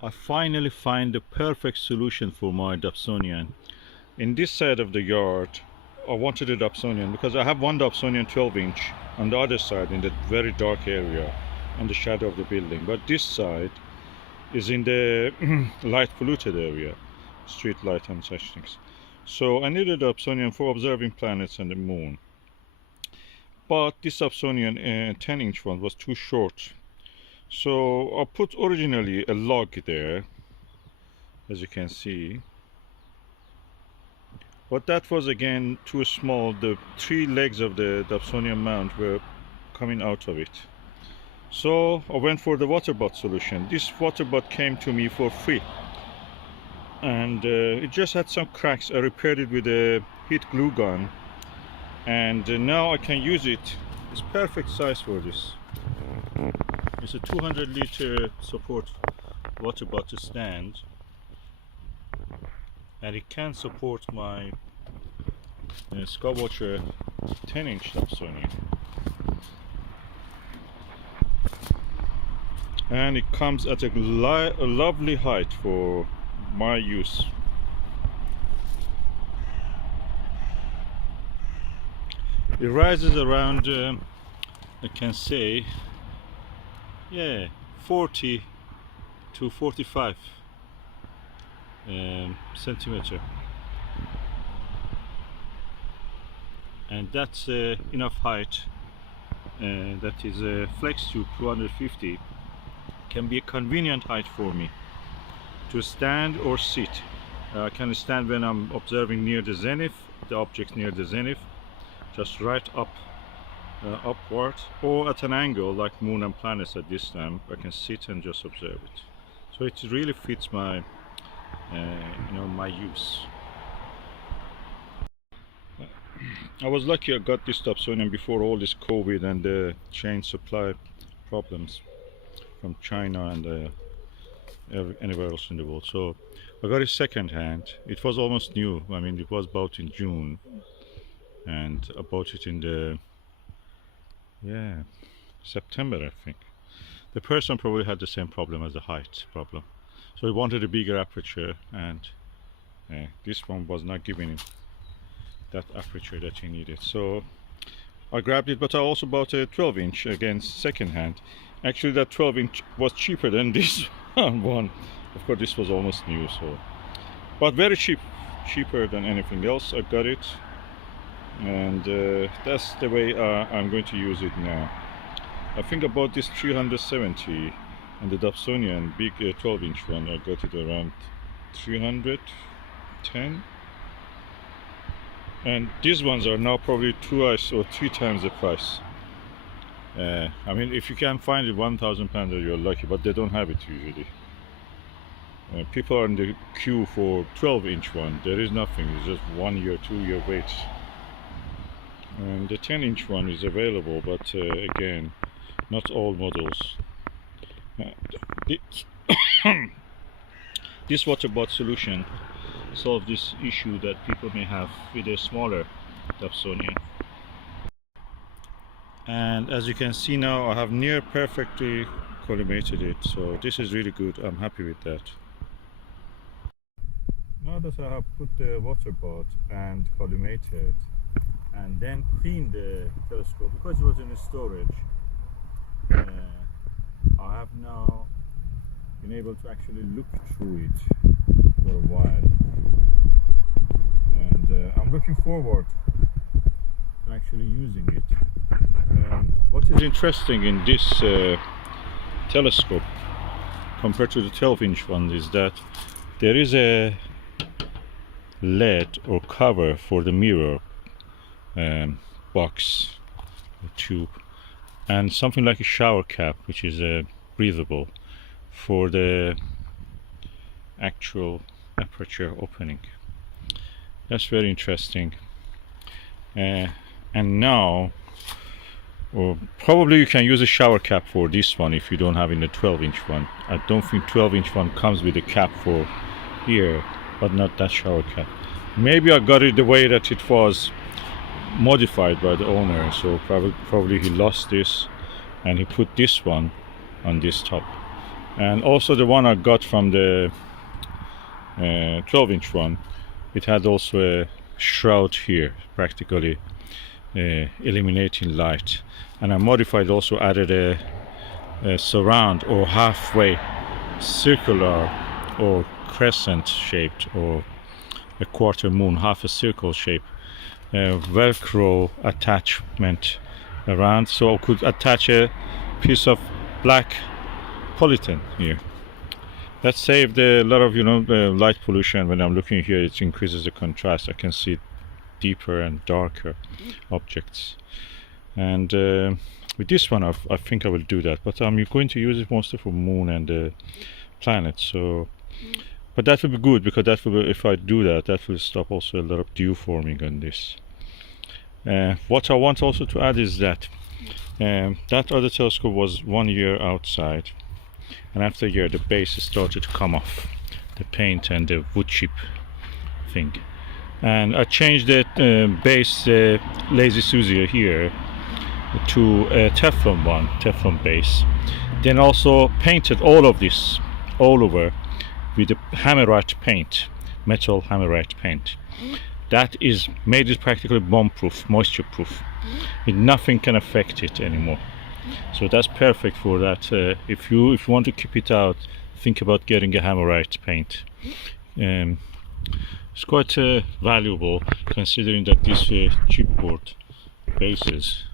I finally find the perfect solution for my Dobsonian. In this side of the yard, I wanted a Dobsonian because I have one Dobsonian 12-inch on the other side in the very dark area on the shadow of the building. But this side is in the light polluted area, street light and such things. So I needed a Dobsonian for observing planets and the moon. But this Dobsonian 10-inch one was too short. So I put originally a log there, as you can see, but that was again too small. The three legs of the Dobsonian mount were coming out of it. So I went for the water butt solution. This water butt came to me for free, and it just had some cracks. I repaired it with a heat glue gun, and now I can use it. It's perfect size for this. It's a 200-liter support water bottle stand, and it can support my Skywatcher 10-inch Dobsonian. And it comes at a lovely height for my use. It rises around, I can say, 40 to 45 centimeter, and that's enough height. That is a Flextube 250, can be a convenient height for me to stand or sit. I can stand when I'm observing near the zenith, the object near the zenith, just right up upward, or at an angle like moon and planets. At this time I can sit and just observe it, so it really fits my my use. I was lucky I got this Dobsonian before all this COVID and the chain supply problems from China and anywhere else in the world. So I got it second hand. It was almost new. I mean, it was bought in June, and I bought it in the September, I think. The person probably had the same problem as the height problem, so he wanted a bigger aperture, and this one was not giving him that aperture that he needed. So I grabbed it, but I also bought a 12-inch again second hand. Actually, that 12-inch was cheaper than this one. Of course, this was almost new, so, but very cheap, cheaper than anything else. I got it, and that's the way I'm going to use it now. I think I bought this 370, and the Dobsonian big 12-inch one, I got it around 310, and these ones are now probably twice or three times the price. I mean, if you can find it £1,000, you're lucky, but they don't have it usually. People are in the queue for 12-inch one. There is nothing. It's just 1 year, 2 year wait. And the 10-inch one is available, but again, not all models. This water bot solution solves this issue that people may have with a smaller Dobsonian. And as you can see now, I have near perfectly collimated it, so this is really good. I'm happy with that. Now that I have put the water bot and collimated and then cleaned the telescope because it was in storage, I have now been able to actually look through it for a while, and I'm looking forward to actually using it. What is interesting in this telescope compared to the 12-inch one is that there is a lid or cover for the mirror box tube, and something like a shower cap which is breathable for the actual aperture opening. That's very interesting. And now, or probably you can use a shower cap for this one if you don't have in the 12-inch one. I don't think 12-inch one comes with a cap for here, but not that shower cap. Maybe I got it the way that it was modified by the owner, so probably he lost this and he put this one on this top. And also the one I got from the 12-inch one, it had also a shroud here, practically eliminating light. And I modified, also added a surround or halfway circular or crescent shaped, or a quarter moon, half a circle shape, velcro attachment around, so I could attach a piece of black polyethylene here. That saved a lot of, the light pollution. When I'm looking here, it increases the contrast. I can see deeper and darker objects. And with this one, I think I will do that, but I'm going to use it mostly for moon and the planet. So, but that will be good, because that will be, if I do that, that will stop also a lot of dew forming on this. What I want also to add is that that other telescope was 1 year outside, and after a year the base started to come off, the paint and the wood chip thing, and I changed the base Lazy Susie here to a Teflon base, then also painted all of this all over with a hammerite paint, metal hammerite paint. That is made it practically bomb-proof, moisture-proof. Nothing can affect it anymore. So that's perfect for that. If you want to keep it out, think about getting a hammerite paint. It's quite valuable, considering that these chipboard bases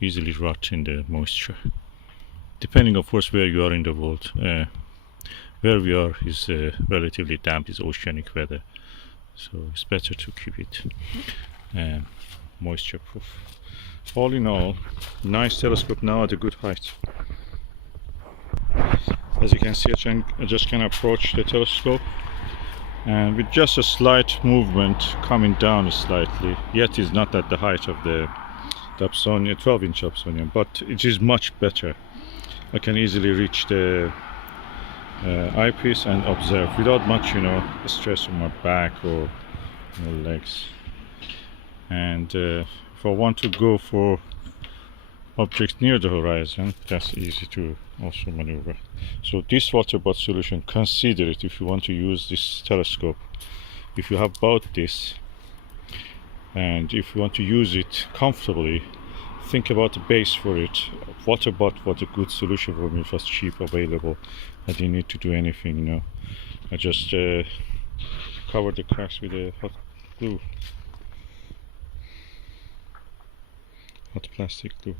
easily rot in the moisture. Depending, of course, where you are in the world. Where we are is relatively damp, is oceanic weather. So it's better to keep it moisture proof. All in all, nice telescope now at a good height. As you can see, I just can approach the telescope, and with just a slight movement coming down slightly, yet is not at the height of the Dobsonian, 12-inch Dobsonian, but it is much better. I can easily reach the eyepiece and observe without much stress on my back or legs. And if I want to go for objects near the horizon, that's easy to also maneuver. So this water bath solution, consider it if you want to use this telescope. If you have bought this and if you want to use it comfortably, think about the base for it. Water bath was a good solution for me. It was cheap, available. I didn't need to do anything, I just covered the cracks with a hot glue, hot plastic glue.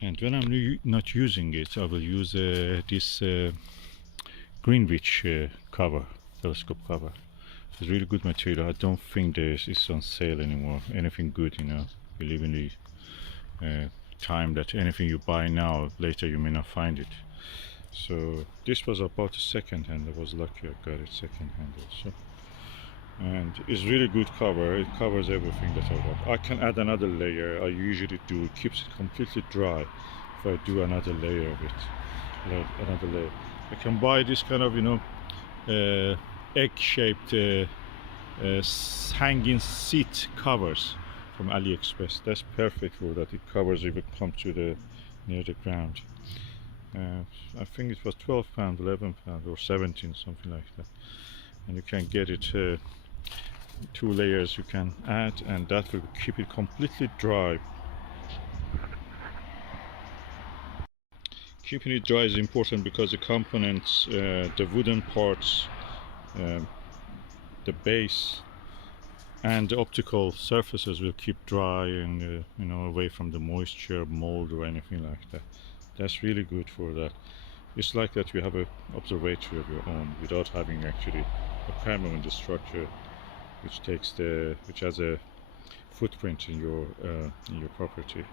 And when I'm not using it, I will use this Greenwich cover, telescope cover. It's really good material. I don't think it's on sale anymore. Anything good, we live in the time that anything you buy now, later you may not find it. So this was about a second hand. I was lucky I got it second hand also. And it's really good cover. It covers everything that I want. I can add another layer. I usually do. It keeps it completely dry if I do another layer of it. Another layer. I can buy this kind of egg-shaped hanging seat covers from AliExpress. That's perfect for that. It covers if it comes to near the ground. I think it was £12, £11 or 17, something like that. And you can get it 2 layers you can add, and that will keep it completely dry. Keeping it dry is important because the components, the wooden parts, the base and the optical surfaces will keep dry and away from the moisture, mold or anything like that. That's really good for that. It's like that you have an observatory of your own without having actually a permanent structure which has a footprint in your property.